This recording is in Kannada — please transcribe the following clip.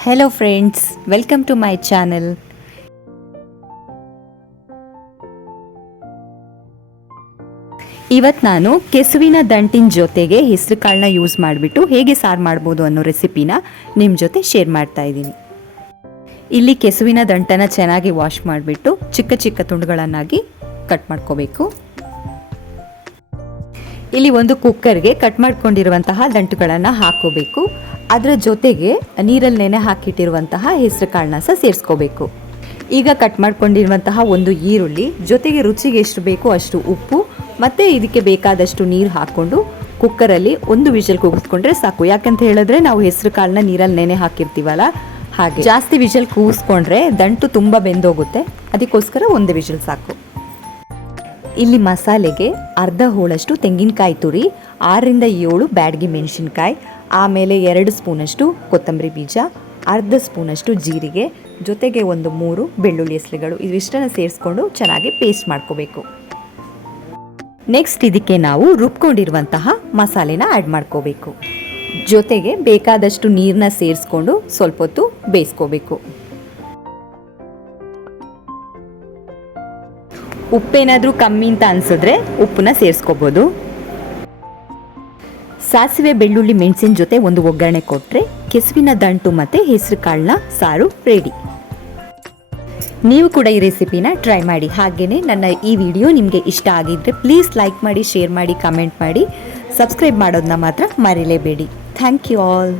Hello friends welcome to my channel ಇವತ್ತು ನಾನು ಕೆಸುವಿನ ದಂಟಿನ ಜೊತೆಗೆ ಹೆಸರು ಕಾಳನ್ನ ಯೂಸ್ ಮಾಡಿಬಿಟ್ಟು ಹೇಗೆ ಸಾರು ಮಾಡ್ಬೋದು ಅನ್ನೋ ರೆಸಿಪಿನ ನಿಮ್ಮ ಜೊತೆ ಶೇರ್ ಮಾಡ್ತಾ ಇದ್ದೀನಿ. ಇಲ್ಲಿ ಕೆಸುವಿನ ದಂಟನ ಚೆನ್ನಾಗಿ ವಾಶ್ ಮಾಡಿಬಿಟ್ಟು ಚಿಕ್ಕ ಚಿಕ್ಕ ತುಂಡುಗಳನ್ನಾಗಿ ಕಟ್ ಮಾಡ್ಕೋಬೇಕು. ಇಲ್ಲಿ ಒಂದು ಕುಕ್ಕರ್ಗೆ ಕಟ್ ಮಾಡ್ಕೊಂಡಿರುವಂತಹ ದಂಟುಗಳನ್ನು ಹಾಕೋಬೇಕು. ಅದರ ಜೊತೆಗೆ ನೀರಲ್ಲಿ ನೆನೆ ಹಾಕಿಟ್ಟಿರುವಂತಹ ಹೆಸರು ಕಾಳನ್ನ ಸಹ ಸೇರಿಸ್ಕೋಬೇಕು. ಈಗ ಕಟ್ ಮಾಡ್ಕೊಂಡಿರುವಂತಹ ಒಂದು ಈರುಳ್ಳಿ ಜೊತೆಗೆ ರುಚಿಗೆ ಎಷ್ಟು ಬೇಕೋ ಅಷ್ಟು ಉಪ್ಪು ಮತ್ತು ಇದಕ್ಕೆ ಬೇಕಾದಷ್ಟು ನೀರು ಹಾಕ್ಕೊಂಡು ಕುಕ್ಕರಲ್ಲಿ ಒಂದು ವಿಷಲ್ ಕೂಗಿಸ್ಕೊಂಡ್ರೆ ಸಾಕು. ಯಾಕಂತ ಹೇಳಿದ್ರೆ ನಾವು ಹೆಸರು ಕಾಳನ್ನ ನೀರಲ್ಲಿ ನೆನೆ ಹಾಕಿರ್ತೀವಲ್ಲ, ಹಾಗೆ ಜಾಸ್ತಿ ವಿಷಲ್ ಕೂಗಿಸ್ಕೊಂಡ್ರೆ ದಂಟು ತುಂಬ ಬೆಂದೋಗುತ್ತೆ. ಅದಕ್ಕೋಸ್ಕರ ಒಂದು ವಿಷಲ್ ಸಾಕು. ಇಲ್ಲಿ ಮಸಾಲೆಗೆ ಅರ್ಧ ಹೋಳಷ್ಟು ತೆಂಗಿನಕಾಯಿ ತುರಿ, ಆರರಿಂದ ಏಳು ಬ್ಯಾಡ್ಗಿ ಮೆಣಸಿನ್ಕಾಯಿ ಆಮೇಲೆ ಎರಡು ಸ್ಪೂನಷ್ಟು ಕೊತ್ತಂಬರಿ ಬೀಜ, ಅರ್ಧ ಸ್ಪೂನಷ್ಟು ಜೀರಿಗೆ, ಜೊತೆಗೆ ಒಂದು ಮೂರು ಬೆಳ್ಳುಳ್ಳಿ ಹೆಸರುಗಳು. ಇವಿಷ್ಟನ್ನು ಸೇರಿಸ್ಕೊಂಡು ಚೆನ್ನಾಗಿ ಪೇಸ್ಟ್ ಮಾಡ್ಕೋಬೇಕು. ನೆಕ್ಸ್ಟ್ ಇದಕ್ಕೆ ನಾವು ರುಬ್ಕೊಂಡಿರುವಂತಹ ಮಸಾಲೆನ ಆ್ಯಡ್ ಮಾಡ್ಕೋಬೇಕು. ಜೊತೆಗೆ ಬೇಕಾದಷ್ಟು ನೀರನ್ನ ಸೇರಿಸ್ಕೊಂಡು ಸ್ವಲ್ಪ ಹೊತ್ತು ಬೇಯಿಸ್ಕೋಬೇಕು. ಉಪ್ಪೇನಾದರೂ ಕಮ್ಮಿ ಅಂತ ಅನಿಸಿದ್ರೆ ಉಪ್ಪನ್ನ ಸೇರಿಸ್ಕೋಬೋದು. ಸಾಸಿವೆ ಬೆಳ್ಳುಳ್ಳಿ ಮೆಣಸಿನ ಜೊತೆ ಒಂದು ಒಗ್ಗರಣೆ ಕೊಟ್ಟರೆ ಕೆಸುವಿನ ದಂಟು ಮತ್ತು ಹೆಸರು ಕಾಳನ್ನ ಸಾರು ರೆಡಿ ನೀವು ಕೂಡ ಈ ರೆಸಿಪಿನ ಟ್ರೈ ಮಾಡಿ. ಹಾಗೆಯೇ ನನ್ನ ಈ ವಿಡಿಯೋ ನಿಮಗೆ ಇಷ್ಟ ಆಗಿದ್ದರೆ ಪ್ಲೀಸ್ ಲೈಕ್ ಮಾಡಿ ಶೇರ್ ಮಾಡಿ ಕಮೆಂಟ್ ಮಾಡಿ ಸಬ್ಸ್ಕ್ರೈಬ್ ಮಾಡೋದನ್ನ ಮಾತ್ರ ಮರಿಲೇಬೇಡಿ. Thank you all